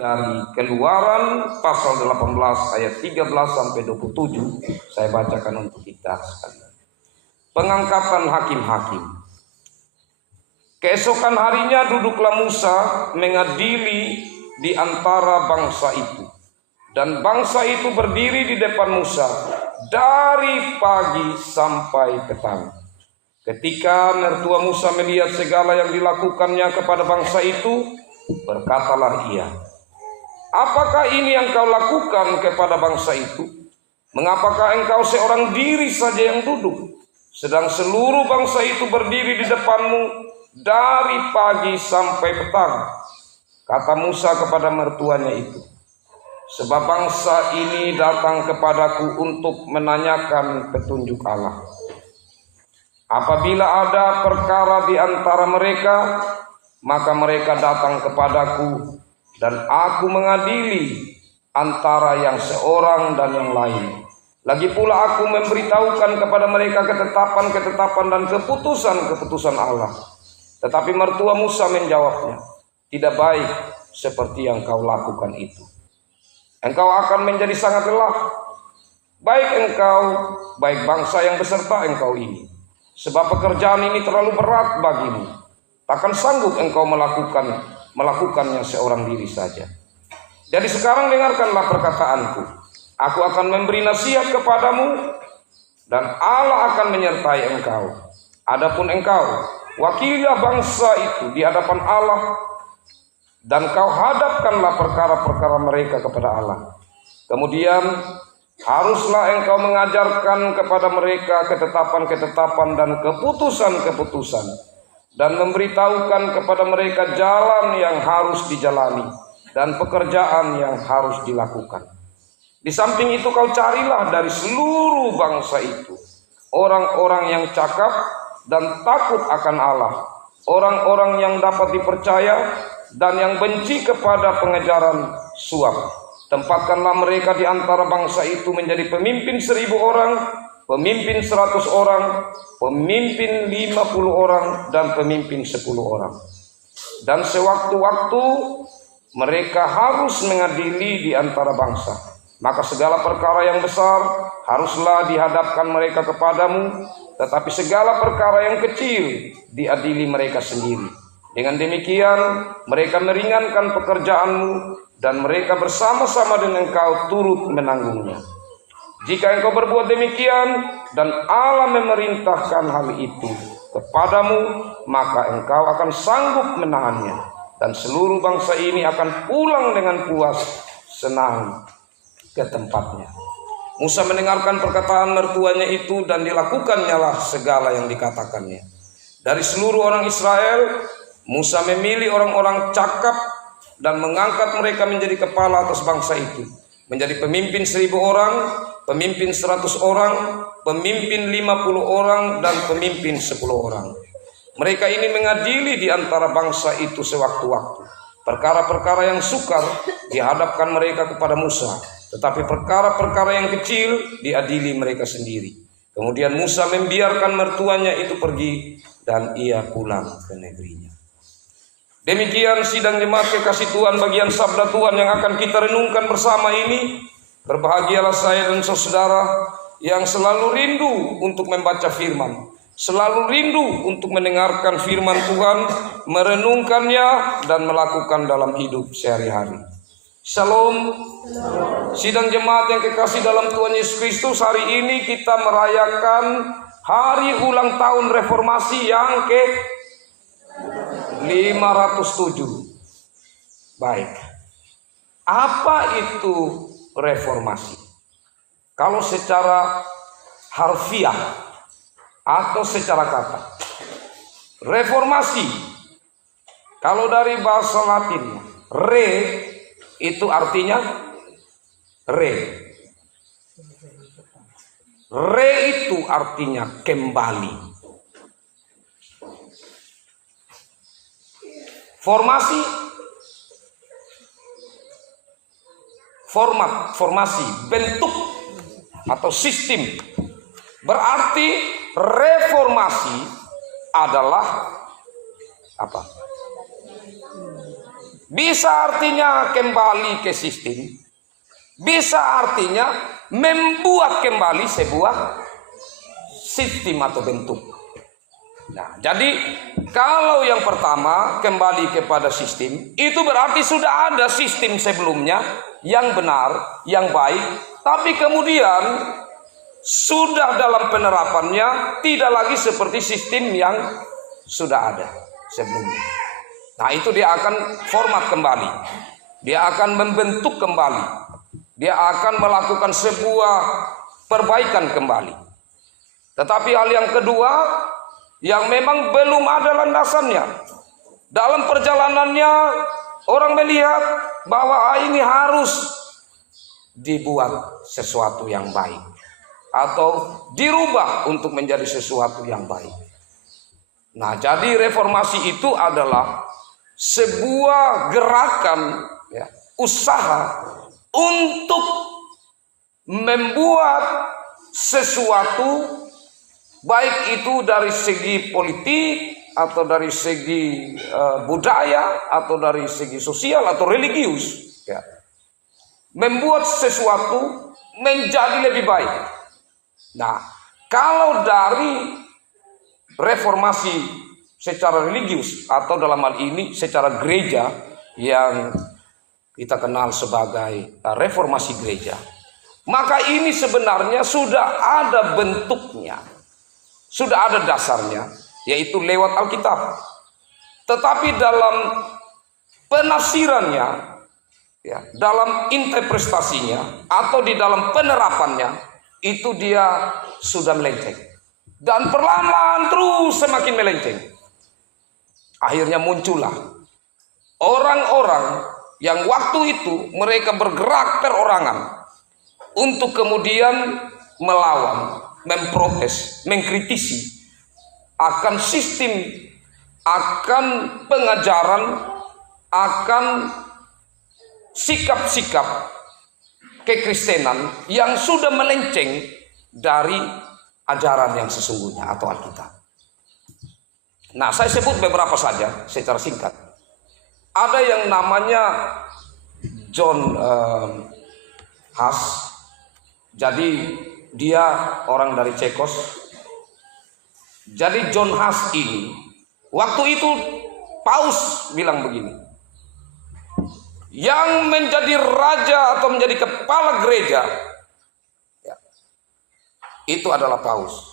dari Keluaran pasal 18 ayat 13 sampai 27. Saya bacakan untuk kita sekalian. Pengangkatan hakim-hakim. Keesokan harinya duduklah Musa mengadili di antara bangsa itu. Dan bangsa itu berdiri di depan Musa dari pagi sampai petang. Ketika mertua Musa melihat segala yang dilakukannya kepada bangsa itu, berkatalah ia, "Apakah ini yang kau lakukan kepada bangsa itu? Mengapakah engkau seorang diri saja yang duduk, sedang seluruh bangsa itu berdiri di depanmu dari pagi sampai petang?" Kata Musa kepada mertuanya itu, "Sebab bangsa ini datang kepadaku untuk menanyakan petunjuk Allah. Apabila ada perkara di antara mereka, maka mereka datang kepadaku dan aku mengadili antara yang seorang dan yang lain. Lagi pula aku memberitahukan kepada mereka ketetapan-ketetapan dan keputusan-keputusan Allah." Tetapi mertua Musa menjawabnya, "Tidak baik seperti yang kau lakukan itu. Engkau akan menjadi sangat lelah, baik engkau, baik bangsa yang beserta engkau ini. Sebab pekerjaan ini terlalu berat bagimu. Takkan sanggup engkau melakukannya seorang diri saja. Jadi sekarang dengarkanlah perkataanku. Aku akan memberi nasihat kepadamu dan Allah akan menyertai engkau. Adapun engkau, wakililah bangsa itu di hadapan Allah dan kau hadapkanlah perkara-perkara mereka kepada Allah. Kemudian haruslah engkau mengajarkan kepada mereka ketetapan-ketetapan dan keputusan-keputusan, dan memberitahukan kepada mereka jalan yang harus dijalani dan pekerjaan yang harus dilakukan. Di samping itu kau carilah dari seluruh bangsa itu orang-orang yang cakap dan takut akan Allah, orang-orang yang dapat dipercaya dan yang benci kepada pengejaran suap. Tempatkanlah mereka di antara bangsa itu menjadi pemimpin 1.000 orang, pemimpin 100 orang, pemimpin 50 orang, dan pemimpin 10 orang. Dan sewaktu-waktu mereka harus mengadili di antara bangsa. Maka segala perkara yang besar haruslah dihadapkan mereka kepadamu, tetapi segala perkara yang kecil diadili mereka sendiri. Dengan demikian mereka meringankan pekerjaanmu dan mereka bersama-sama dengan engkau turut menanggungnya. Jika engkau berbuat demikian dan Allah memerintahkan hal itu kepadamu, maka engkau akan sanggup menahannya, dan seluruh bangsa ini akan pulang dengan puas senang ke tempatnya." Musa mendengarkan perkataan mertuanya itu dan dilakukannya lah segala yang dikatakannya. Dari seluruh orang Israel, Musa memilih orang-orang cakap dan mengangkat mereka menjadi kepala atas bangsa itu, menjadi pemimpin 1.000 orang, pemimpin 100 orang, pemimpin 50 orang, dan pemimpin 10 orang. Mereka ini mengadili di antara bangsa itu sewaktu-waktu. Perkara-perkara yang sukar dihadapkan mereka kepada Musa, tetapi perkara-perkara yang kecil diadili mereka sendiri. Kemudian Musa membiarkan mertuanya itu pergi dan ia pulang ke negerinya. Demikian sidang jemaat kekasih Tuhan, bagian sabda Tuhan yang akan kita renungkan bersama ini. Berbahagialah saya dan saudara yang selalu rindu untuk membaca firman, selalu rindu untuk mendengarkan firman Tuhan, merenungkannya dan melakukan dalam hidup sehari-hari. Shalom. Sidang jemaat yang kekasih dalam Tuhan Yesus Kristus, hari ini kita merayakan hari ulang tahun reformasi yang ke 507. Baik. Apa itu reformasi? Kalau secara harfiah atau secara kata, reformasi kalau dari bahasa Latin, re itu artinya re. Re itu artinya kembali. Formasi, format, formasi, bentuk atau sistem. Berarti reformasi adalah apa? Bisa artinya kembali ke sistem, bisa artinya membuat kembali sebuah sistem atau bentuk. Nah, jadi kalau yang pertama kembali kepada sistem, itu berarti sudah ada sistem sebelumnya yang benar, yang baik, tapi kemudian sudah dalam penerapannya tidak lagi seperti sistem yang sudah ada sebelumnya. Nah, itu dia akan format kembali, dia akan membentuk kembali, dia akan melakukan sebuah perbaikan kembali. Tetapi hal yang kedua, yang memang belum ada landasannya. Dalam perjalanannya orang melihat bahwa ini harus dibuat sesuatu yang baik atau dirubah untuk menjadi sesuatu yang baik. Nah, jadi reformasi itu adalah sebuah gerakan, ya, usaha untuk membuat sesuatu, baik itu dari segi politik atau dari segi budaya atau dari segi sosial atau religius, ya. Membuat sesuatu menjadi lebih baik. Nah, kalau dari reformasi secara religius atau dalam hal ini secara gereja yang kita kenal sebagai reformasi gereja, maka ini sebenarnya sudah ada bentuknya, sudah ada dasarnya, yaitu lewat Alkitab. Tetapi dalam penafsirannya, ya, dalam interpretasinya atau di dalam penerapannya, itu dia sudah melenceng. Dan perlahan-lahan terus semakin melenceng. Akhirnya muncullah orang-orang yang waktu itu mereka bergerak perorangan untuk kemudian melawan, memprotes, mengkritisi akan sistem, akan pengajaran, akan sikap-sikap kekristenan yang sudah melenceng dari ajaran yang sesungguhnya atau Alkitab. Nah, saya sebut beberapa saja secara singkat. Ada yang namanya John Huss. Jadi dia orang dari Cekos. Jadi John Huss ini waktu itu Paus bilang begini, yang menjadi raja atau menjadi kepala gereja, ya, itu adalah Paus.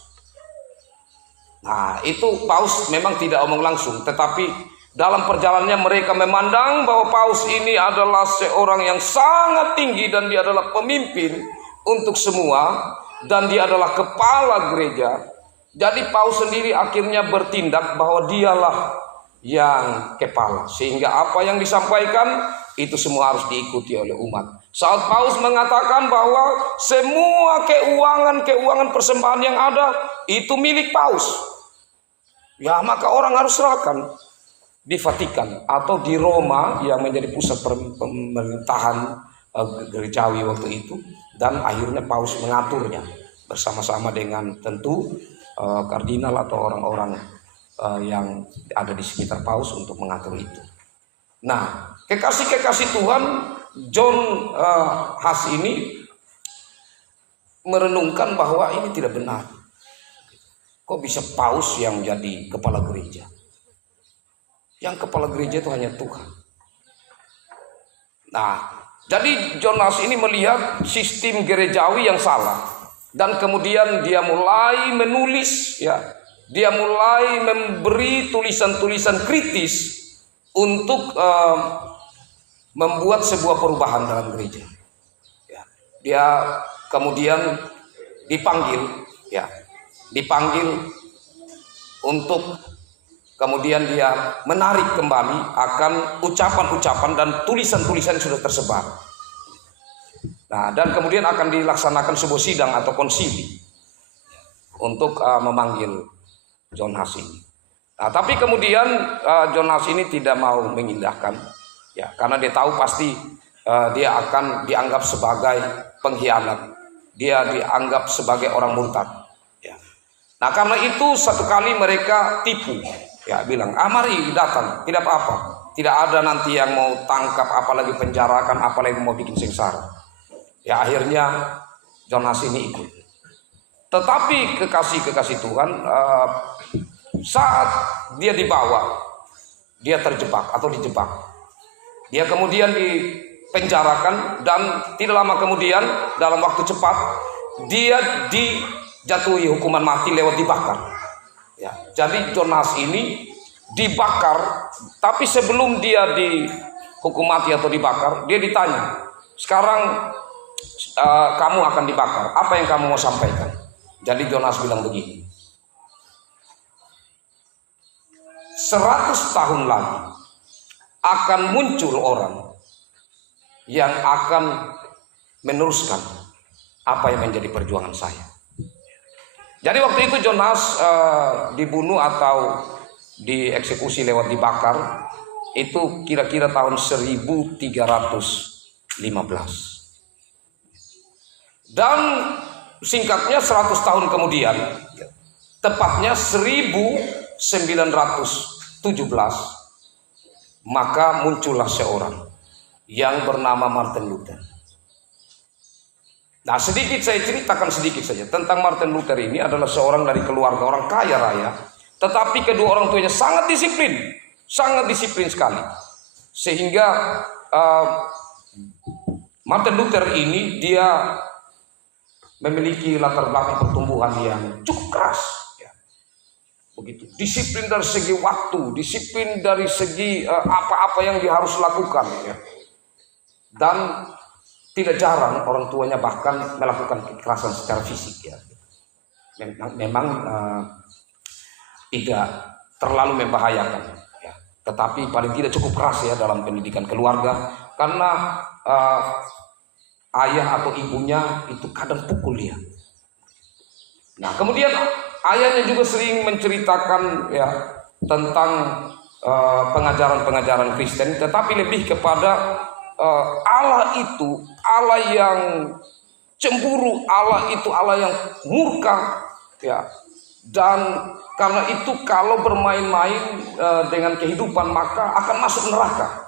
Nah, itu Paus memang tidak omong langsung, tetapi dalam perjalanannya mereka memandang bahwa Paus ini adalah seorang yang sangat tinggi dan dia adalah pemimpin untuk semua dan dia adalah kepala gereja. Jadi Paus sendiri akhirnya bertindak bahwa dialah yang kepala, sehingga apa yang disampaikan itu semua harus diikuti oleh umat. Saat Paus mengatakan bahwa semua keuangan persembahan yang ada itu milik Paus, ya maka orang harus serahkan di Vatikan atau di Roma yang menjadi pusat pemerintahan gerejawi waktu itu. Dan akhirnya Paus mengaturnya bersama-sama dengan tentu kardinal atau orang-orang yang ada di sekitar Paus untuk mengatur itu. Nah, kekasih-kekasih Tuhan John Huss ini merenungkan bahwa ini tidak benar. Kok bisa Paus yang jadi kepala gereja? Yang kepala gereja itu hanya Tuhan. Nah, jadi John Huss ini melihat sistem gerejawi yang salah, dan kemudian dia mulai menulis, ya, dia mulai memberi tulisan-tulisan kritis untuk membuat sebuah perubahan dalam gereja. Ya, dia kemudian dipanggil untuk kemudian dia menarik kembali akan ucapan-ucapan dan tulisan-tulisan yang sudah tersebar. Nah, dan kemudian akan dilaksanakan sebuah sidang atau konsili untuk memanggil John Huss ini. Nah, tapi kemudian John Huss ini tidak mau mengindahkan, ya, karena dia tahu pasti dia akan dianggap sebagai pengkhianat, dia dianggap sebagai orang murtad. Ya. Nah, karena itu satu kali mereka tipu. Ya, bilang, mari datang, tidak apa-apa. Tidak ada nanti yang mau tangkap, apalagi penjarakan, apalagi mau bikin sengsara. Ya akhirnya Jonas ini ikut. Tetapi kekasih-kekasih Tuhan, saat dia dibawa, dia terjebak atau dijebak. Dia kemudian dipenjarakan dan tidak lama kemudian dalam waktu cepat dia dijatuhi hukuman mati lewat dibakar. Ya, jadi Jonas ini dibakar, tapi sebelum dia dihukum mati atau dibakar, dia ditanya, sekarang kamu akan dibakar, apa yang kamu mau sampaikan? Jadi Jonas bilang begini, 100 tahun lagi akan muncul orang yang akan meneruskan apa yang menjadi perjuangan saya. Jadi waktu itu Jonas dibunuh atau dieksekusi lewat dibakar itu kira-kira tahun 1315. Dan singkatnya 100 tahun kemudian, tepatnya 1917, maka muncullah seorang yang bernama Martin Luther. Nah, sedikit saya ceritakan sedikit saja tentang Martin Luther. Ini adalah seorang dari keluarga orang kaya raya, tetapi kedua orang tuanya sangat disiplin sekali. Sehingga Martin Luther ini dia memiliki latar belakang pertumbuhan yang cukup keras. Ya. Begitu. Disiplin dari segi waktu, disiplin dari segi apa-apa yang dia harus lakukan. Ya. Dan tidak jarang orang tuanya bahkan melakukan kekerasan secara fisik. Ya. Memang tidak terlalu membahayakan. Ya. Tetapi paling tidak cukup keras ya dalam pendidikan keluarga. Karena ayah atau ibunya itu kadang pukul dia. Nah, kemudian ayahnya juga sering menceritakan ya tentang pengajaran-pengajaran Kristen, tetapi lebih kepada Allah itu Allah yang cemburu, Allah itu Allah yang murka, ya. Dan karena itu kalau bermain-main dengan kehidupan maka akan masuk neraka.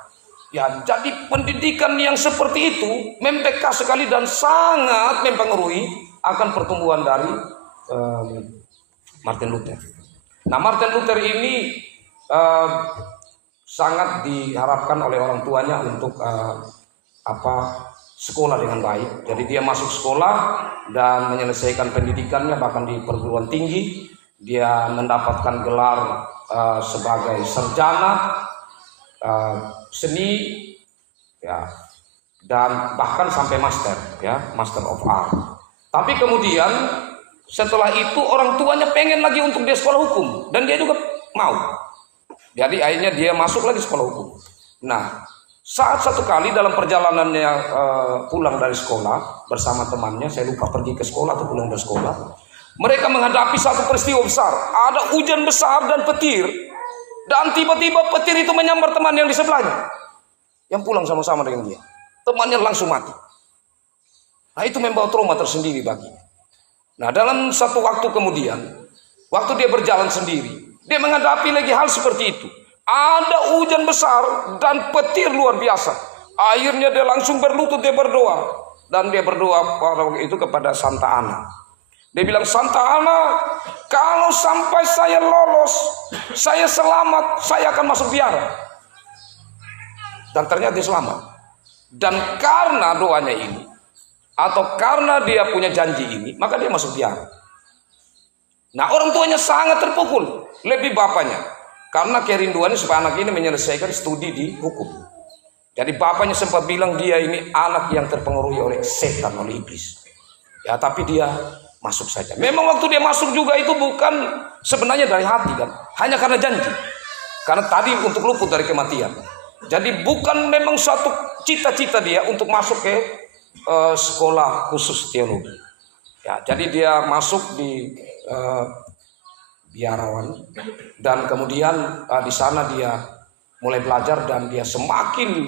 Ya, jadi pendidikan yang seperti itu membekas sekali dan sangat mempengaruhi akan pertumbuhan dari Martin Luther. Nah, Martin Luther ini sangat diharapkan oleh orang tuanya untuk sekolah dengan baik. Jadi dia masuk sekolah dan menyelesaikan pendidikannya bahkan di perguruan tinggi. Dia mendapatkan gelar sebagai sarjana seni, ya, dan bahkan sampai master, ya, Master of Art. Tapi kemudian setelah itu orang tuanya pengen lagi untuk dia sekolah hukum dan dia juga mau. Jadi akhirnya dia masuk lagi sekolah hukum. Nah, saat satu kali dalam perjalanannya pulang dari sekolah bersama temannya, saya lupa pergi ke sekolah atau pulang dari sekolah, mereka menghadapi satu peristiwa besar. Ada hujan besar dan petir, dan tiba-tiba petir itu menyambar teman yang di sebelahnya, yang pulang sama-sama dengan dia. Temannya langsung mati. Nah, itu membawa trauma tersendiri baginya. Nah, dalam satu waktu kemudian, waktu dia berjalan sendiri, dia menghadapi lagi hal seperti itu. Ada hujan besar dan petir luar biasa. Akhirnya dia langsung berlutut, dia berdoa. Dan dia berdoa pada waktu itu kepada Santa Ana. Dia bilang, Santa Ana, kalau sampai saya lolos, saya selamat, saya akan masuk biara. Dan ternyata dia selamat. Dan karena doanya ini, atau karena dia punya janji ini, maka dia masuk biara. Nah, orang tuanya sangat terpukul, lebih bapaknya. Karena kerinduannya supaya anak ini menyelesaikan studi di hukum. Jadi bapaknya sempat bilang dia ini anak yang terpengaruhi oleh setan, oleh iblis. Ya, tapi dia masuk saja. Memang waktu dia masuk juga itu bukan sebenarnya dari hati kan, hanya karena janji. Karena tadi untuk luput dari kematian. Jadi bukan memang suatu cita-cita dia untuk masuk ke sekolah khusus teologi. Ya, jadi dia masuk di biarawan dan kemudian di sana dia mulai belajar dan dia semakin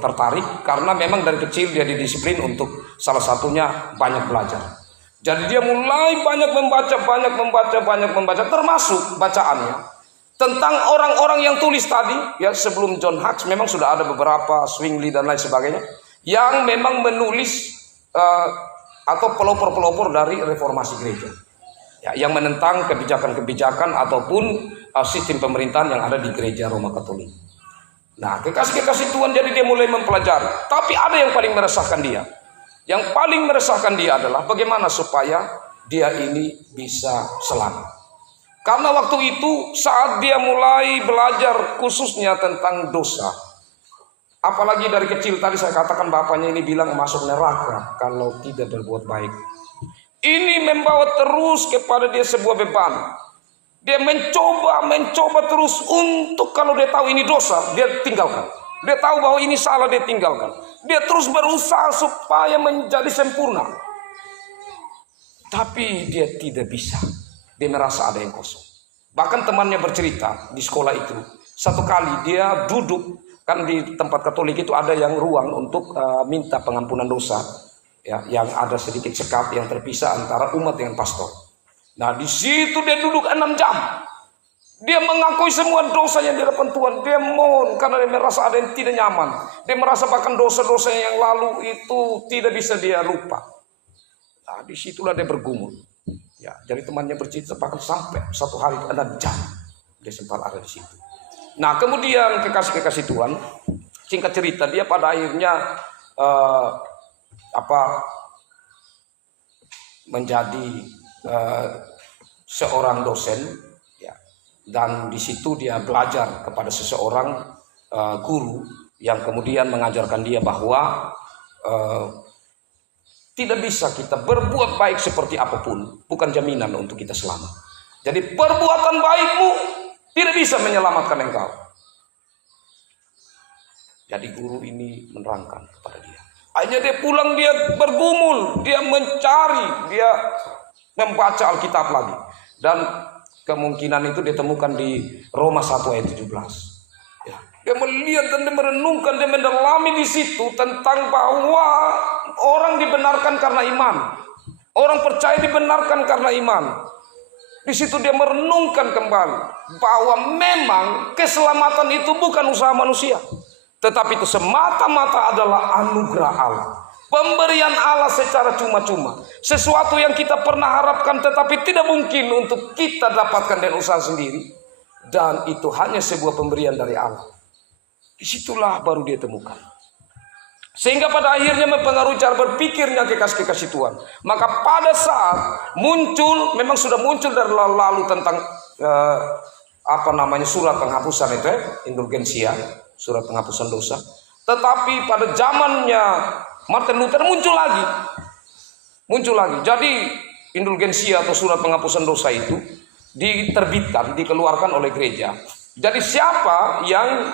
tertarik karena memang dari kecil dia didisiplin untuk salah satunya banyak belajar. Jadi dia mulai banyak membaca termasuk bacaannya. tentang orang-orang yang tulis tadi, ya sebelum John Huss memang sudah ada beberapa, Zwingli dan lain sebagainya, yang memang menulis atau pelopor-pelopor dari reformasi gereja, ya, yang menentang kebijakan-kebijakan ataupun sistem pemerintahan yang ada di gereja Roma Katolik. Nah, kekasih-kekasih Tuhan, jadi dia mulai mempelajari. Tapi ada yang paling meresahkan dia. Yang paling meresahkan dia adalah bagaimana supaya dia ini bisa selamat. Karena waktu itu saat dia mulai belajar khususnya tentang dosa, apalagi dari kecil tadi saya katakan bapaknya ini bilang masuk neraka kalau tidak berbuat baik. Ini membawa terus kepada dia sebuah beban. Dia mencoba terus untuk kalau dia tahu ini dosa, dia tinggalkan. Dia tahu bahwa ini salah, dia tinggalkan. Dia terus berusaha supaya menjadi sempurna. Tapi dia tidak bisa. Dia merasa ada yang kosong. Bahkan temannya bercerita di sekolah itu, satu kali dia duduk, kan di tempat Katolik itu ada yang ruang untuk minta pengampunan dosa, ya, yang ada sedikit sekat yang terpisah antara umat dengan pastor. Nah, di situ dia duduk 6 jam. Dia mengakui semua dosa yang di hadapan Tuhan. Dia mohon karena dia merasa ada yang tidak nyaman. Dia merasa bahkan dosa-dosa yang lalu itu tidak bisa dia lupa. Nah, disitulah dia bergumul. Ya, jadi temannya bercerita bahkan sampai satu hari 6 jam dia sempat ada di situ. Nah, kemudian kekasih-kekasih Tuhan, singkat cerita dia pada akhirnya menjadi seorang dosen, ya, dan di situ dia belajar kepada seseorang guru yang kemudian mengajarkan dia bahwa tidak bisa kita berbuat baik seperti apapun, bukan jaminan untuk kita selamat. Jadi perbuatan baikmu tidak bisa menyelamatkan engkau. Jadi guru ini menerangkan kepada dia. Akhirnya dia pulang, dia bergumul, dia mencari, dia membaca Alkitab lagi. Dan kemungkinan itu ditemukan di Roma 1 ayat 17. Ya. Dia melihat dan dia merenungkan, dia mendalami di situ tentang bahwa orang dibenarkan karena iman. Orang percaya dibenarkan karena iman. Di situ dia merenungkan kembali bahwa memang keselamatan itu bukan usaha manusia, tetapi itu semata-mata adalah anugerah Allah. Pemberian Allah secara cuma-cuma. Sesuatu yang kita pernah harapkan tetapi tidak mungkin untuk kita dapatkan dengan usaha sendiri. Dan itu hanya sebuah pemberian dari Allah. Disitulah baru dia temukan. Sehingga pada akhirnya mempengaruhi cara berpikirnya kekasih-kekasih Tuhan. Maka pada saat muncul, memang sudah muncul dari lalu tentang surat penghapusan itu, indulgensia, surat penghapusan dosa. Tetapi pada zamannya Martin Luther muncul lagi. Jadi indulgensia atau surat penghapusan dosa itu diterbitkan, dikeluarkan oleh gereja. Jadi siapa yang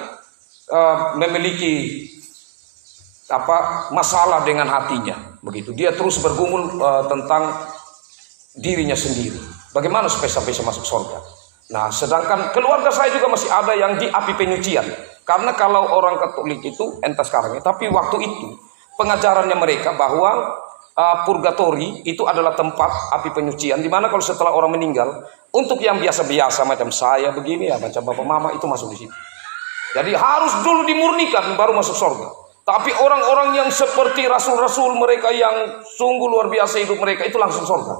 memiliki masalah dengan hatinya, begitu dia terus bergumul tentang dirinya sendiri. Bagaimana supaya sampai masuk surga? Nah, sedangkan keluarga saya juga masih ada yang di api penyucian. Karena kalau orang Katolik itu entah sekarang, tapi waktu itu pengajarannya mereka bahwa purgatori itu adalah tempat api penyucian, di mana kalau setelah orang meninggal, untuk yang biasa-biasa macam saya begini ya, macam bapak mama itu masuk di situ. Jadi harus dulu dimurnikan baru masuk surga. Tapi orang-orang yang seperti rasul-rasul mereka yang sungguh luar biasa hidup mereka itu langsung surga.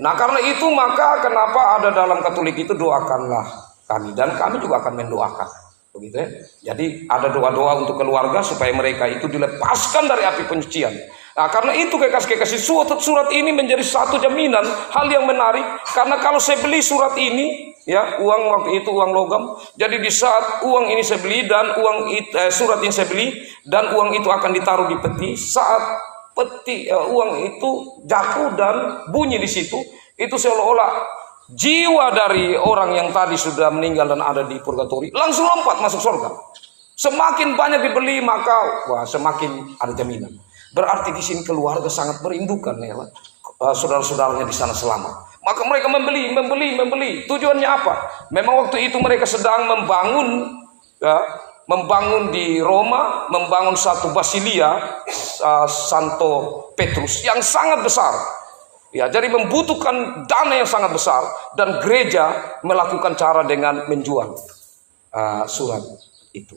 Nah, karena itu maka kenapa ada dalam Katolik itu doakanlah kami, dan kami juga akan mendoakan. Begitu ya. Jadi ada doa-doa untuk keluarga supaya mereka itu dilepaskan dari api penyucian. Nah, karena itu kekasih-kekasih, surat ini menjadi satu jaminan, hal yang menarik. Karena kalau saya beli surat ini, ya, uang waktu itu uang logam. Jadi di saat uang ini saya beli dan surat ini saya beli dan uang itu akan ditaruh di peti. Saat uang itu jatuh dan bunyi di situ, itu seolah-olah jiwa dari orang yang tadi sudah meninggal dan ada di purgatori langsung lompat masuk surga. Semakin banyak dibeli maka semakin ada jaminan. Berarti di sini keluarga sangat merindukan ya, saudara-saudaranya di sana selamat. Maka mereka membeli. Tujuannya apa? Memang waktu itu mereka sedang membangun di Roma, membangun satu basilia Santo Petrus yang sangat besar. Ya, jadi membutuhkan dana yang sangat besar dan gereja melakukan cara dengan menjual surat itu.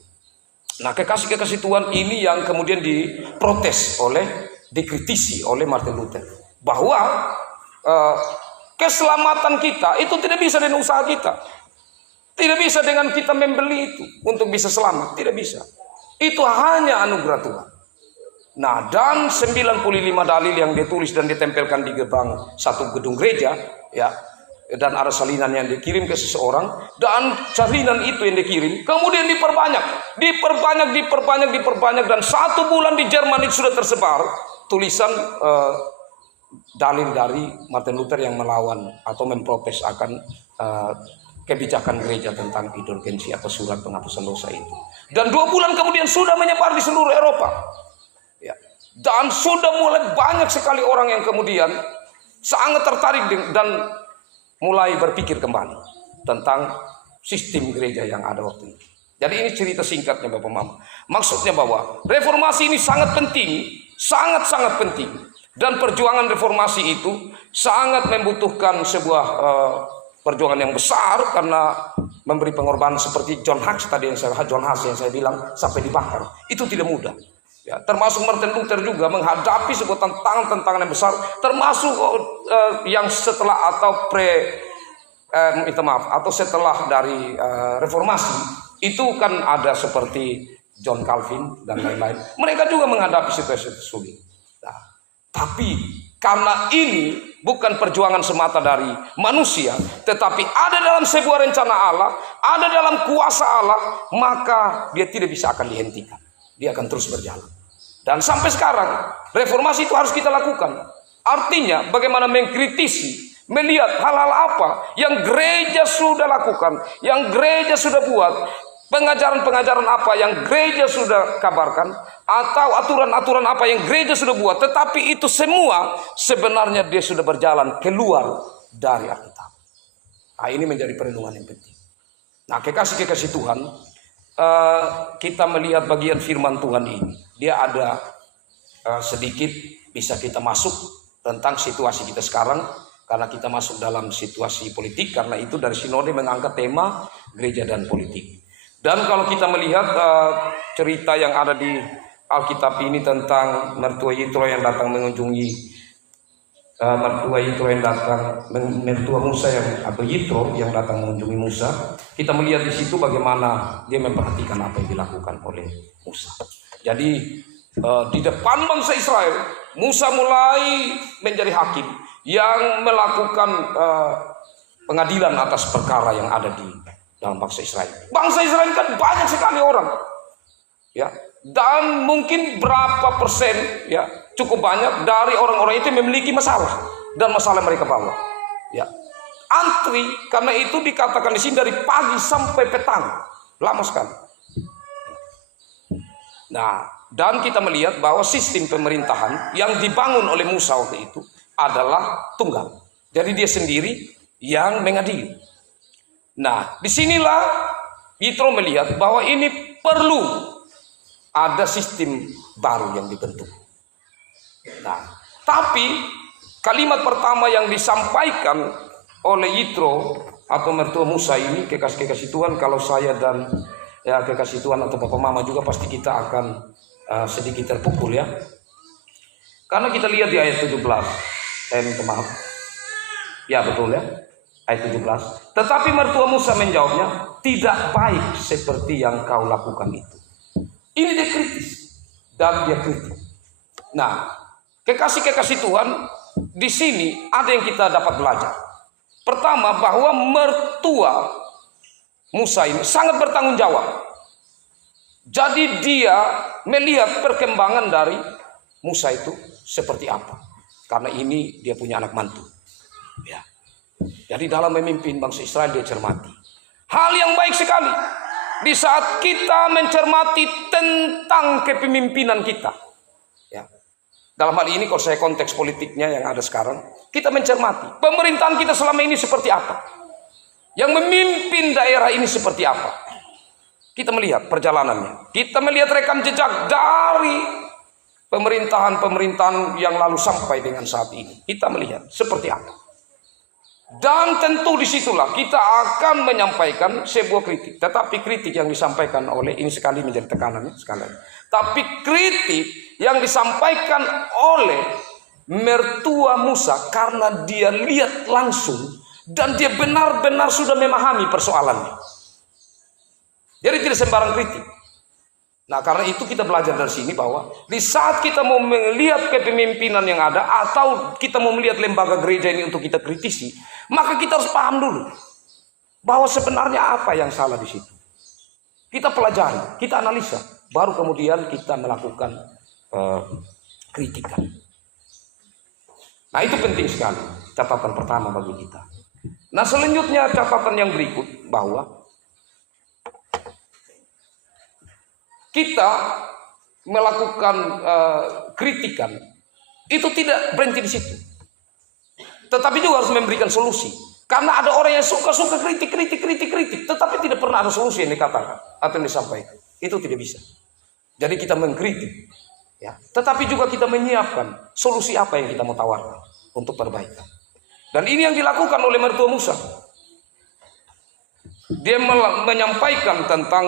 Nah, kekasih-kekasih Tuhan ini yang kemudian diprotes dikritisi oleh Martin Luther bahwa keselamatan kita itu tidak bisa dengan usaha kita. Tidak bisa dengan kita membeli itu untuk bisa selamat, tidak bisa. Itu hanya anugerah Tuhan. Nah, dan 95 dalil yang ditulis dan ditempelkan di gerbang satu gedung gereja, ya, dan ada salinan yang dikirim ke seseorang, dan salinan itu yang dikirim kemudian diperbanyak, dan 1 bulan di Jerman itu sudah tersebar tulisan dalil dari Martin Luther yang melawan atau memprotes akan kebijakan gereja tentang indulgensi atau surat penghapusan dosa itu. Dan 2 bulan kemudian sudah menyebar di seluruh Eropa. Ya. Dan sudah mulai banyak sekali orang yang kemudian sangat tertarik dan mulai berpikir kembali tentang sistem gereja yang ada waktu itu. Jadi ini cerita singkatnya Bapak Mama. Maksudnya bahwa reformasi ini sangat penting, sangat-sangat penting. Dan perjuangan reformasi itu sangat membutuhkan sebuah perjuangan yang besar karena memberi pengorbanan seperti John Huss tadi yang saya bilang sampai dibakar. Itu tidak mudah. Ya, termasuk Martin Luther juga menghadapi sebuah tantangan yang besar, termasuk yang setelah atau setelah dari reformasi itu kan ada seperti John Calvin dan lain-lain. Mereka juga menghadapi situasi sulit. Nah, tapi karena ini bukan perjuangan semata dari manusia, tetapi ada dalam sebuah rencana Allah, ada dalam kuasa Allah, maka dia tidak bisa akan dihentikan. Dia akan terus berjalan. Dan sampai sekarang, reformasi itu harus kita lakukan. Artinya bagaimana mengkritisi, melihat hal-hal apa yang gereja sudah lakukan, yang gereja sudah buat, pengajaran-pengajaran apa yang gereja sudah kabarkan, atau aturan-aturan apa yang gereja sudah buat, tetapi itu semua sebenarnya dia sudah berjalan keluar dari Alkitab. Nah, ini menjadi perenungan yang penting. Nah, kekasih-kekasih Tuhan, kita melihat bagian firman Tuhan ini, dia ada sedikit bisa kita masuk tentang situasi kita sekarang, karena kita masuk dalam situasi politik, karena itu dari sinode mengangkat tema gereja dan politik. Dan kalau kita melihat cerita yang ada di Alkitab ini tentang mertua Yitro yang datang mengunjungi mertua Musa atau Yitro yang datang mengunjungi Musa, kita melihat di situ bagaimana dia memperhatikan apa yang dilakukan oleh Musa. Jadi di depan bangsa Israel, Musa mulai menjadi hakim yang melakukan pengadilan atas perkara yang ada di dalam bangsa Israel. Bangsa Israel kan banyak sekali orang, ya, dan mungkin berapa persen, ya, cukup banyak dari orang-orang itu memiliki masalah dan masalah mereka bawa, ya, antri. Karena itu dikatakan di sini dari pagi sampai petang, lama sekali. Nah, dan kita melihat bahwa sistem pemerintahan yang dibangun oleh Musa waktu itu adalah tunggal. Jadi dia sendiri yang mengadili. Nah, disinilah Yitro melihat bahwa ini perlu ada sistem baru yang dibentuk. Nah, tapi kalimat pertama yang disampaikan oleh Yitro atau mertua Musa ini, kekasih-kekasih Tuhan, kalau saya dan ya kekasih Tuhan atau Bapak Mama juga pasti kita akan sedikit terpukul, ya. Karena kita lihat di ayat 17. Ya, betul, ya. Ayat 17. Tetapi mertua Musa menjawabnya, tidak baik seperti yang kau lakukan itu. Ini dia kritis dan dia kritik. Nah, kekasih-kekasih Tuhan, di sini ada yang kita dapat belajar. Pertama, bahwa mertua Musa ini sangat bertanggung jawab. Jadi dia melihat perkembangan dari Musa itu seperti apa. Karena ini dia punya anak mantu. Ya. Jadi dalam memimpin bangsa Israel dia cermati. Hal yang baik sekali di saat kita mencermati tentang kepemimpinan kita. Ya. Dalam hal ini kalau saya konteks politiknya yang ada sekarang, kita mencermati pemerintahan kita selama ini seperti apa. Yang memimpin daerah ini seperti apa. Kita melihat perjalanannya. Kita melihat rekam jejak dari pemerintahan-pemerintahan yang lalu sampai dengan saat ini. Kita melihat seperti apa. Dan tentu disitulah kita akan menyampaikan sebuah kritik. Tetapi kritik yang disampaikan oleh, ini sekali menjadi tekanannya sekali. Tapi kritik yang disampaikan oleh mertua Musa karena dia lihat langsung dan dia benar-benar sudah memahami persoalannya. Jadi tidak sembarang kritik. Nah, karena itu kita belajar dari sini bahwa di saat kita mau melihat kepemimpinan yang ada atau kita mau melihat lembaga gereja ini untuk kita kritisi, maka kita harus paham dulu bahwa sebenarnya apa yang salah di situ. Kita pelajari, kita analisa, baru kemudian kita melakukan kritikan. Nah, itu penting sekali, catatan pertama bagi kita. Nah, selanjutnya catatan yang berikut bahwa kita melakukan kritikan itu tidak berhenti di situ, tetapi juga harus memberikan solusi. Karena ada orang yang suka kritik, tetapi tidak pernah ada solusi yang dikatakan atau yang disampaikan. Itu tidak bisa. Jadi kita mengkritik, ya, tetapi juga kita menyiapkan solusi apa yang kita mau tawarkan untuk perbaikan. Dan ini yang dilakukan oleh mertua Musa. Dia menyampaikan tentang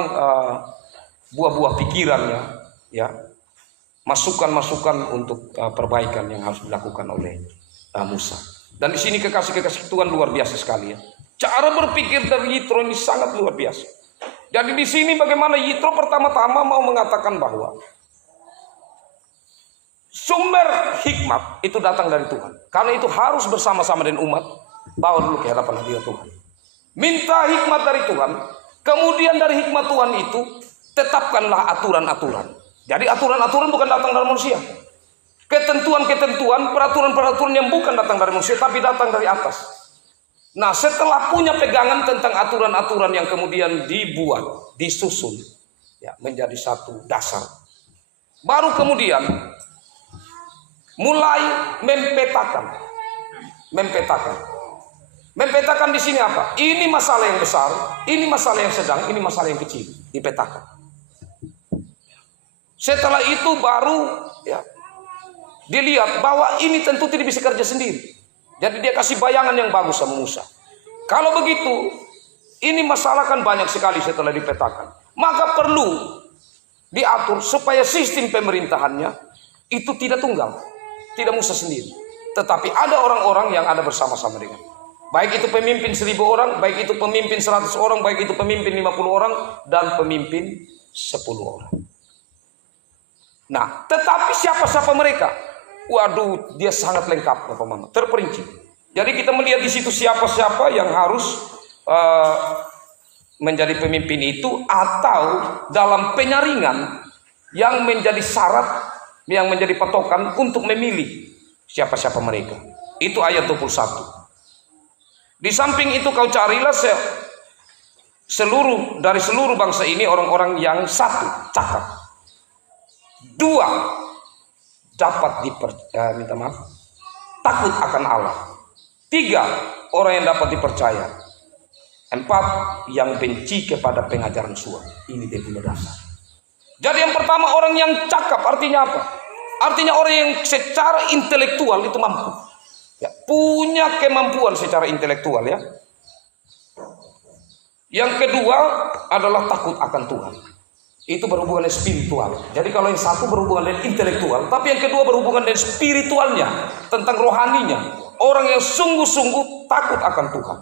buah-buah pikirannya, ya, masukan-masukan untuk perbaikan yang harus dilakukan oleh Musa. Dan di sini kekasih-kekasih Tuhan luar biasa sekali, ya. Cara berpikir dari Yitro ini sangat luar biasa. Jadi di sini bagaimana Yitro pertama-tama mau mengatakan bahwa sumber hikmat itu datang dari Tuhan. Karena itu harus bersama-sama dengan umat bawa dulu ke hadapan hadirat Tuhan. Minta hikmat dari Tuhan, kemudian dari hikmat Tuhan itu tetapkanlah aturan-aturan. Jadi aturan-aturan bukan datang dari manusia. Ketentuan-ketentuan, peraturan-peraturan yang bukan datang dari manusia, tapi datang dari atas. Nah, setelah punya pegangan tentang aturan-aturan yang kemudian dibuat, disusun, ya, menjadi satu dasar, baru kemudian mulai mempetakan. Mempetakan di sini apa? Ini masalah yang besar, ini masalah yang sedang, ini masalah yang kecil. Dipetakan. Setelah itu baru, ya, dilihat bahwa ini tentu tidak bisa kerja sendiri. Jadi dia kasih bayangan yang bagus sama Musa. Kalau begitu, ini masalah kan banyak sekali setelah dipetakan. Maka perlu diatur supaya sistem pemerintahannya itu tidak tunggal. Tidak Musa sendiri. Tetapi ada orang-orang yang ada bersama-sama dengan. Baik itu pemimpin 1000 orang, baik itu pemimpin 100 orang, baik itu pemimpin 50 orang, dan pemimpin 10 orang. Nah, tetapi siapa-siapa mereka? Waduh, dia sangat lengkap, Bapak Mama, terperinci. Jadi kita melihat di situ siapa-siapa yang harus menjadi pemimpin itu, atau dalam penyaringan yang menjadi syarat, yang menjadi patokan untuk memilih siapa-siapa mereka. Itu ayat 21. Di samping itu kau carilah dari seluruh bangsa ini orang-orang yang satu, cakap. 2, dapat takut akan Allah. 3, orang yang dapat dipercaya. 4, yang benci kepada pengajaran suap. Ini dia punya dasar. Jadi yang pertama orang yang cakap, artinya apa? Artinya orang yang secara intelektual itu mampu, ya, punya kemampuan secara intelektual, ya. Yang kedua adalah takut akan Tuhan. Itu berhubungan dengan spiritual. Jadi kalau yang satu berhubungan dengan intelektual, tapi yang kedua berhubungan dengan spiritualnya, tentang rohaninya. Orang yang sungguh-sungguh takut akan Tuhan.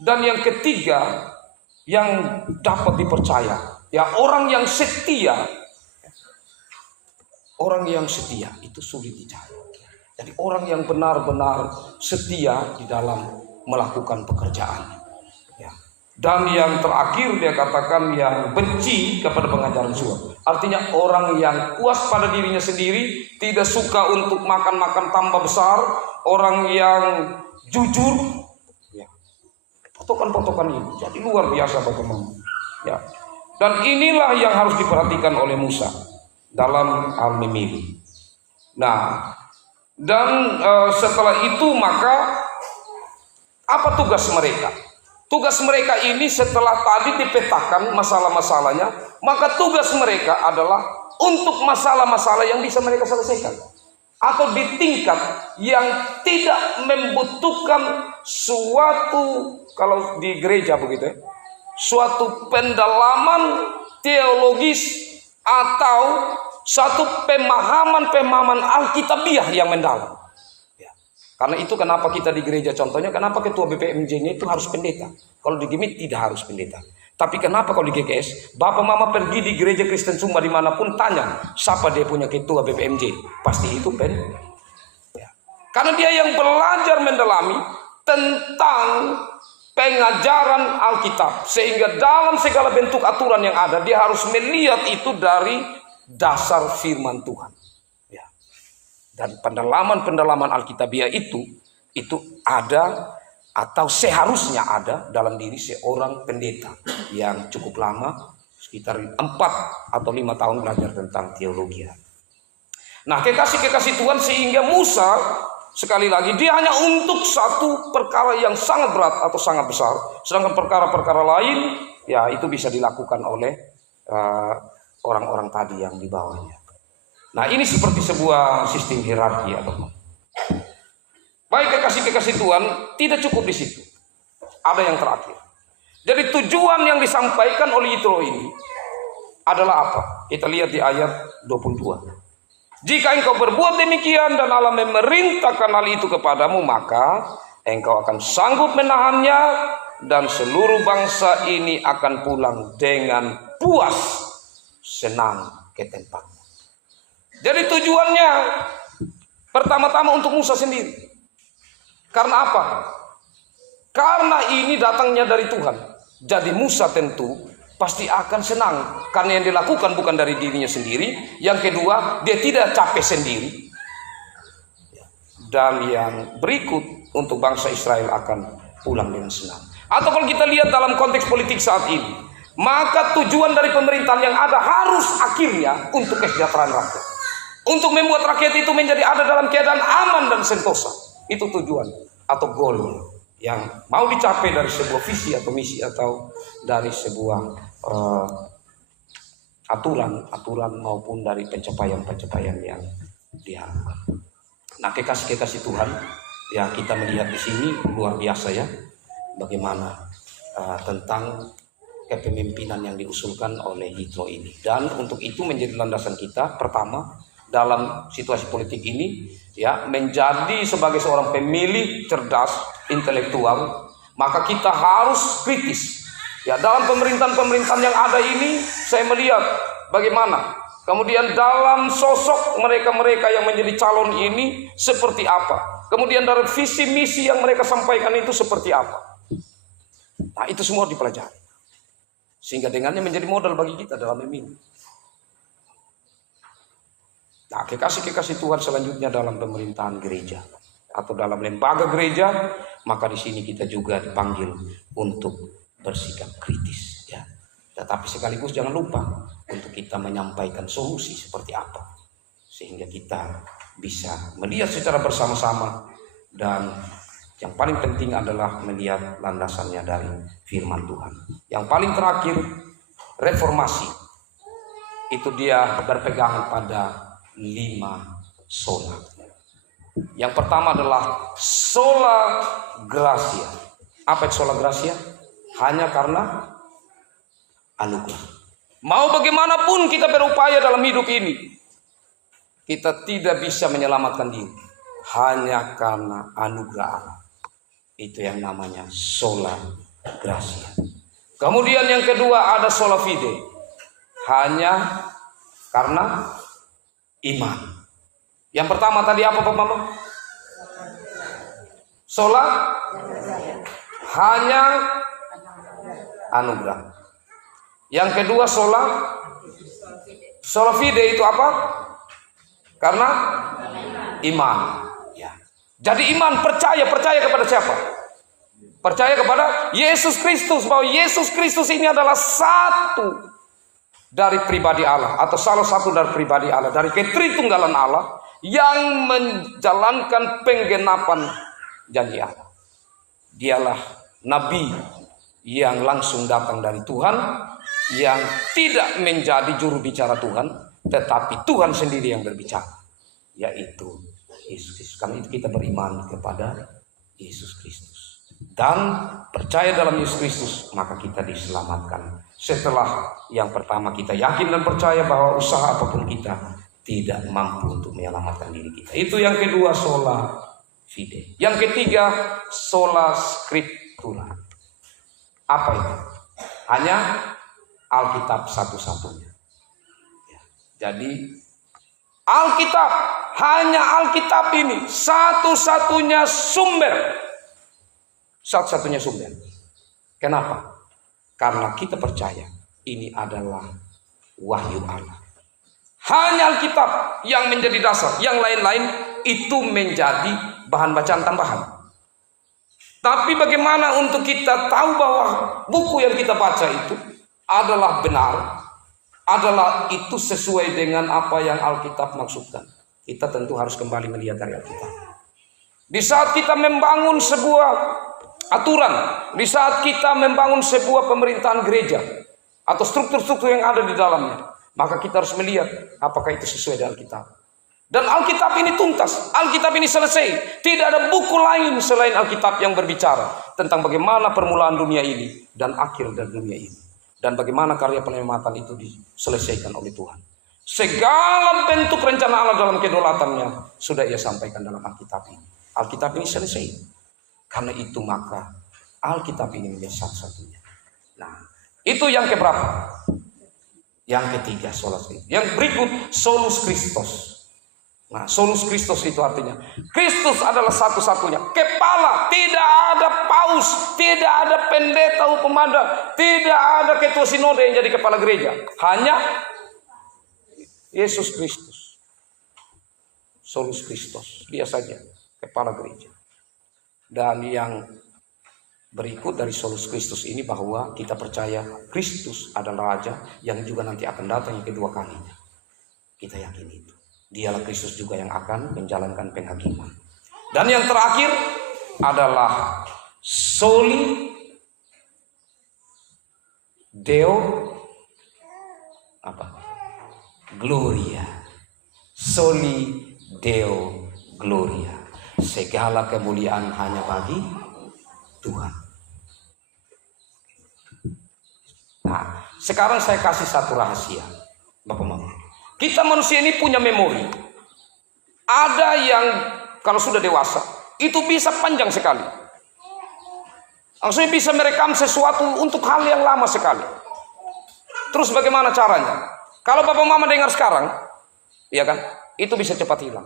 Dan yang ketiga, yang dapat dipercaya, ya, orang yang setia. Orang yang setia itu sulit dicari. Jadi orang yang benar-benar setia di dalam melakukan pekerjaan. Dan yang terakhir dia katakan yang benci kepada pengajaran suap. Artinya orang yang puas pada dirinya sendiri, tidak suka untuk makan-makan tambah besar, orang yang jujur, ya, potokan-potokan ini. Jadi luar biasa bagaimana. Ya. Dan inilah yang harus diperhatikan oleh Musa dalam hal memilih. Nah, dan setelah itu maka apa tugas mereka? Tugas mereka ini setelah tadi dipetakan masalah-masalahnya, maka tugas mereka adalah untuk masalah-masalah yang bisa mereka selesaikan, atau di tingkat yang tidak membutuhkan suatu, kalau di gereja begitu ya, suatu pendalaman teologis atau satu pemahaman Alkitabiah yang mendalam. Ya. Karena itu kenapa kita di gereja, contohnya kenapa ketua BPMJ-nya itu harus pendeta. Kalau di GIMIT tidak harus pendeta. Tapi kenapa kalau di GKS, bapak mama pergi di gereja Kristen Sumba dimanapun, tanya siapa dia punya ketua BPMJ, pasti itu pendeta. Ya. Karena dia yang belajar mendalami tentang pengajaran Alkitab, sehingga dalam segala bentuk aturan yang ada dia harus melihat itu dari dasar firman Tuhan. Ya. Dan pendalaman Alkitabiah itu ada atau seharusnya ada dalam diri seorang pendeta yang cukup lama, sekitar 4 atau 5 tahun belajar tentang teologi. Nah, kekasih Tuhan, sehingga Musa sekali lagi dia hanya untuk satu perkara yang sangat berat atau sangat besar, sedangkan perkara-perkara lain ya itu bisa dilakukan oleh orang-orang tadi yang di bawahnya. Nah, ini seperti sebuah sistem hierarki atau baik kekasih Tuhan, tidak cukup di situ. Ada yang terakhir. Jadi tujuan yang disampaikan oleh Yitro ini adalah apa? Kita lihat di ayat 22. Jika engkau berbuat demikian dan Allah memerintahkan hal itu kepadamu, maka engkau akan sanggup menahannya dan seluruh bangsa ini akan pulang dengan puas, senang ke tempatnya. Jadi tujuannya pertama-tama untuk Musa sendiri. Karena apa? Karena ini datangnya dari Tuhan. Jadi Musa tentu pasti akan senang, karena yang dilakukan bukan dari dirinya sendiri. Yang kedua, dia tidak capek sendiri. Dan yang berikut, untuk bangsa Israel akan pulang dengan senang. Atau kalau kita lihat dalam konteks politik saat ini, maka tujuan dari pemerintahan yang ada harus akhirnya untuk kesejahteraan rakyat, untuk membuat rakyat itu menjadi ada dalam keadaan aman dan sentosa. Itu tujuan atau goal yang mau dicapai dari sebuah visi atau misi, atau dari sebuah aturan maupun dari pencapaian yang diharapkan. Nah, kekasih Tuhan, ya kita melihat di sini luar biasa ya, bagaimana tentang kepemimpinan yang diusulkan oleh Yitro ini. Dan untuk itu menjadi landasan kita pertama dalam situasi politik ini, ya, menjadi sebagai seorang pemilih cerdas, intelektual, maka kita harus kritis. Ya, dalam pemerintahan yang ada ini, saya melihat bagaimana kemudian dalam sosok mereka yang menjadi calon ini seperti apa. Kemudian dari visi misi yang mereka sampaikan itu seperti apa. Nah, itu semua dipelajari. Sehingga dengannya menjadi modal bagi kita dalam memilih. Nah, kekasih Tuhan, selanjutnya dalam pemerintahan gereja atau dalam lembaga gereja, maka di sini kita juga dipanggil untuk bersikap kritis, ya. Tetapi sekaligus jangan lupa untuk kita menyampaikan solusi seperti apa, sehingga kita bisa melihat secara bersama-sama, dan yang paling penting adalah melihat landasannya dari firman Tuhan. Yang paling terakhir, reformasi. Itu dia berpegang pada 5 sola. Yang pertama adalah sola gratia. Apa itu sola gratia? Hanya karena anugerah. Mau bagaimanapun kita berupaya dalam hidup ini, kita tidak bisa menyelamatkan diri hanya karena anugerah Allah. Itu yang namanya sola gratia. Kemudian yang kedua ada sola fide. Hanya karena iman. Yang pertama tadi apa Pak Mama? Sola hanya anugerah. Yang kedua sola fide itu apa? Karena iman. Ya. Jadi iman, percaya kepada siapa? Percaya kepada Yesus Kristus, bahwa Yesus Kristus ini adalah satu dari pribadi Allah, atau salah satu dari pribadi Allah, dari ketritunggalan Allah yang menjalankan penggenapan janji Allah. Dialah nabi yang langsung datang dari Tuhan, yang tidak menjadi juru bicara Tuhan, tetapi Tuhan sendiri yang berbicara, yaitu Yesus Kristus. Karena itu kita beriman kepada Yesus Kristus dan percaya dalam Yesus Kristus, maka kita diselamatkan. Setelah yang pertama kita yakin dan percaya bahwa usaha apapun kita tidak mampu untuk menyelamatkan diri kita. Itu yang kedua, sola fide. Yang ketiga, sola scriptura. Apa itu? Hanya Alkitab satu-satunya. Jadi Alkitab, hanya Alkitab ini satu-satunya sumber. Satu-satunya sumber. Kenapa? Karena kita percaya ini adalah wahyu Allah. Hanya Alkitab yang menjadi dasar. Yang lain-lain itu menjadi bahan bacaan tambahan. Tapi bagaimana untuk kita tahu bahwa buku yang kita baca itu adalah benar, adalah itu sesuai dengan apa yang Alkitab maksudkan? Kita tentu harus kembali melihat dari Alkitab. Di saat kita membangun sebuah aturan, di saat kita membangun sebuah pemerintahan gereja atau struktur-struktur yang ada di dalamnya, maka kita harus melihat apakah itu sesuai dengan Alkitab. Dan Alkitab ini tuntas, Alkitab ini selesai. Tidak ada buku lain selain Alkitab yang berbicara tentang bagaimana permulaan dunia ini dan akhir dari dunia ini, dan bagaimana karya penyelamatan itu diselesaikan oleh Tuhan. Segala bentuk rencana Allah dalam kedaulatannya sudah Ia sampaikan dalam Alkitab ini. Alkitab ini selesai. Karena itu maka Alkitab ini menjadi satu-satunya. Nah, itu yang keberapa? Yang ketiga, solus Christus. Yang berikut, solus Christus. Nah, solus Christus itu artinya Kristus adalah satu-satunya kepala. Tidak ada paus, tidak ada pendeta hukum adat, tidak ada ketua sinode yang jadi kepala gereja. Hanya Yesus Kristus. Solus Christus, Dia saja kepala gereja. Dan yang berikut dari solus Kristus ini bahwa kita percaya Kristus adalah Raja yang juga nanti akan datang yang kedua kalinya. Kita yakin itu. Dialah Kristus juga yang akan menjalankan penghakiman. Dan yang terakhir adalah soli Deo Gloria. Soli Deo Gloria. Segala kemuliaan hanya bagi Tuhan. Nah, sekarang saya kasih satu rahasia, Bapak Mama. Kita manusia ini punya memori. Ada yang kalau sudah dewasa itu bisa panjang sekali. Maksudnya bisa merekam sesuatu untuk hal yang lama sekali. Terus bagaimana caranya? Kalau Bapak Mama dengar sekarang, ya kan, itu bisa cepat hilang.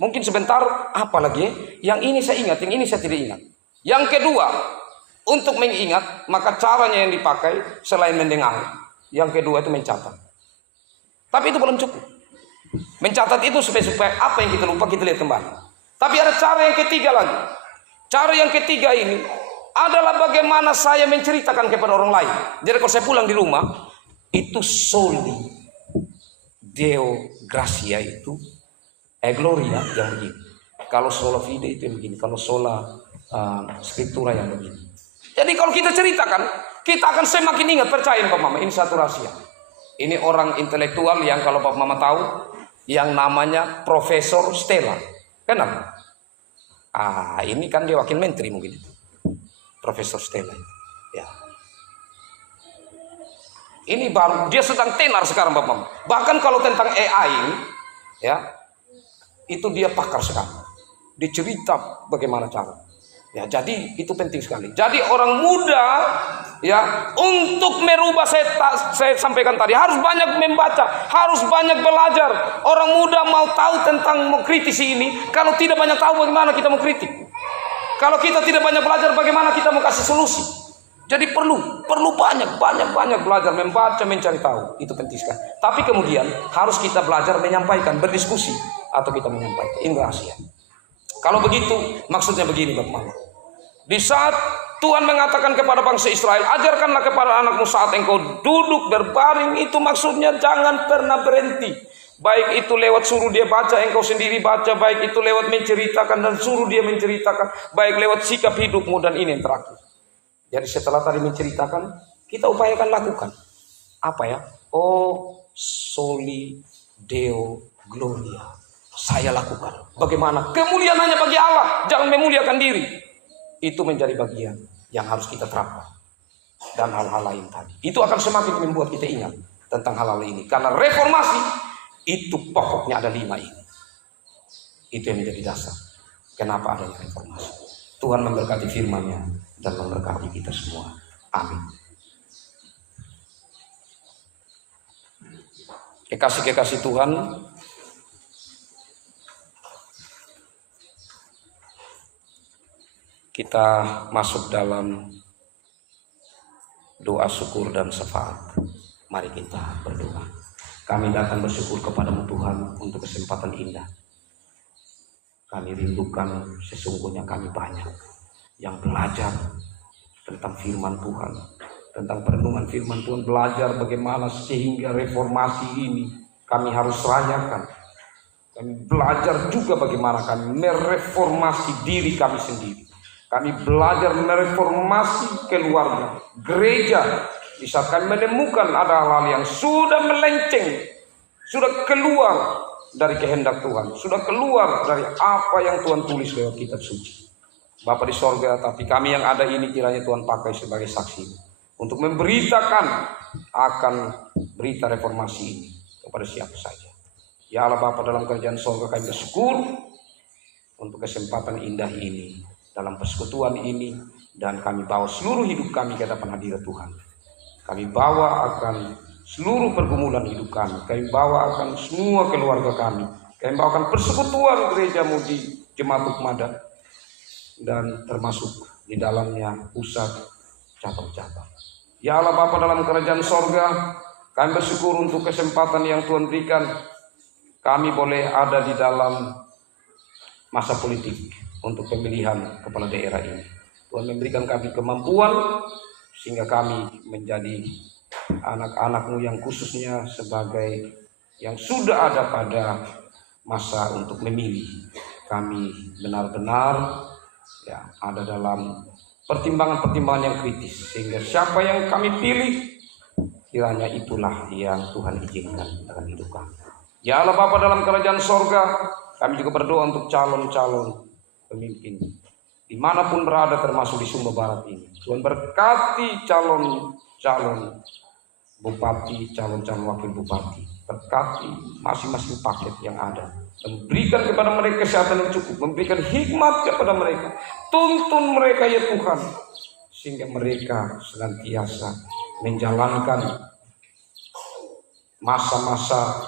Mungkin sebentar, apalagi yang ini saya ingat, yang ini saya tidak ingat. Yang kedua, untuk mengingat, maka caranya yang dipakai selain mendengar, yang kedua itu mencatat. Tapi itu belum cukup. Mencatat itu supaya apa yang kita lupa kita lihat kembali. Tapi ada cara yang ketiga lagi. Cara yang ketiga ini adalah bagaimana saya menceritakan kepada orang lain. Jadi kalau saya pulang di rumah, itu soli Deo Gracia itu Gloria yang begini. Kalau sola fide itu yang begini. Kalau sola scriptura yang begini. Jadi kalau kita ceritakan, kita akan semakin ingat. Percaya Pak Mama, ini satu rahasia. Ini orang intelektual yang kalau Pak Mama tahu, yang namanya Profesor Stella. Kenal? Ini kan dia wakil menteri mungkin itu. Profesor Stella. Ya. Ini baru dia sedang tenar sekarang Pak Mama. Bahkan kalau tentang AI ini, ya, itu dia pakar sekali. Dia cerita bagaimana cara. Ya, jadi itu penting sekali. Jadi orang muda, ya, untuk merubah saya sampaikan tadi harus banyak membaca, harus banyak belajar. Orang muda mau tahu tentang mengkritisi ini, kalau tidak banyak tahu bagaimana kita mau kritik. Kalau kita tidak banyak belajar bagaimana kita mau kasih solusi. Jadi perlu banyak belajar, membaca, mencari tahu. Itu penting sekali. Tapi kemudian harus kita belajar menyampaikan, berdiskusi atau kita menyampaikan. Ini rahasia. Kalau begitu, maksudnya begini Bapak Mama. Di saat Tuhan mengatakan kepada bangsa Israel, ajarkanlah kepada anakmu saat engkau duduk berbaring, itu maksudnya jangan pernah berhenti. Baik itu lewat suruh dia baca, engkau sendiri baca, baik itu lewat menceritakan dan suruh dia menceritakan, baik lewat sikap hidupmu, dan ini yang terakhir. Jadi setelah tadi menceritakan, kita upayakan lakukan. Apa ya? Soli Deo Gloria. Saya lakukan. Bagaimana? Kemuliaan hanya bagi Allah. Jangan memuliakan diri. Itu menjadi bagian yang harus kita terapkan. Dan hal-hal lain tadi. Itu akan semakin membuat kita ingat tentang hal-hal ini. Karena reformasi itu pokoknya ada 5 ini. Itu yang menjadi dasar. Kenapa adanya reformasi. Tuhan memberkati firman-Nya dan memberkati kita semua. Amin. Kekasih-kekasih Tuhan, kita masuk dalam doa syukur dan syafaat. Mari kita berdoa. Kami datang bersyukur kepadamu Tuhan untuk kesempatan indah. Kami rindukan, sesungguhnya kami banyak yang belajar tentang firman Tuhan, tentang perenungan firman Tuhan, belajar bagaimana sehingga reformasi ini kami harus rayakan. Kami belajar juga bagaimana kami mereformasi diri kami sendiri. Kami belajar mereformasi keluarga, gereja. Di saat kami menemukan ada hal-hal yang sudah melenceng, sudah keluar dari kehendak Tuhan, sudah keluar dari apa yang Tuhan tulis lewat kitab suci. Bapa di sorga, tapi kami yang ada ini kiranya Tuhan pakai sebagai saksi untuk memberitakan akan berita reformasi ini kepada siapa saja. Ya Allah Bapa, dalam kerajaan sorga kami bersyukur untuk kesempatan indah ini, dalam persekutuan ini, dan kami bawa seluruh hidup kami ke hadapan hadirat Tuhan. Kami bawa akan seluruh pergumulan hidup kami. Kami bawa akan semua keluarga kami. Kami bawa akan persekutuan gerejamu di Jemaat Hukmada. Dan termasuk di dalamnya pusat cabang-cabang. Ya Allah Bapa, dalam kerajaan sorga, kami bersyukur untuk kesempatan yang Tuhan berikan. Kami boleh ada di dalam masa politik untuk pemilihan kepala daerah ini. Tuhan memberikan kami kemampuan sehingga kami menjadi anak-anak-Mu yang khususnya sebagai yang sudah ada pada masa untuk memilih. Kami benar-benar ada dalam pertimbangan-pertimbangan yang kritis, sehingga siapa yang kami pilih kiranya itulah yang Tuhan izinkan dalam hidup kami. Ya Allah Bapa, dalam kerajaan sorga kami juga berdoa untuk calon-calon pemimpin dimanapun berada, termasuk di Sumba Barat ini. Tuhan berkati calon-calon bupati, calon-calon wakil bupati. Berkati masing-masing paket yang ada. Memberikan kepada mereka kesehatan yang cukup. Memberikan hikmat kepada mereka. Tuntun mereka ya Tuhan. Sehingga mereka senantiasa menjalankan masa-masa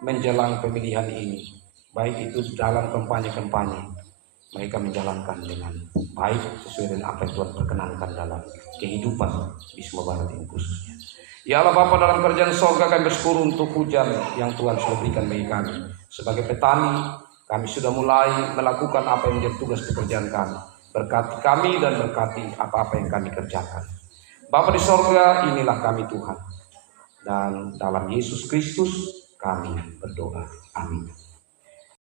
menjelang pemilihan ini. Baik itu dalam kampanye-kampanye. Mereka menjalankan dengan baik sesuai dengan apa yang Tuhan perkenankan dalam kehidupan di Sumba Barat ini khususnya. Ya Allah Bapa, dalam kerajaan sorga kami bersyukur untuk hujan yang Tuhan sudah berikan bagi kami. Sebagai petani, kami sudah mulai melakukan apa yang menjadi tugas pekerjaan kami. Berkati kami dan berkati apa-apa yang kami kerjakan. Bapa di sorga, inilah kami Tuhan. Dan dalam Yesus Kristus kami berdoa. Amin.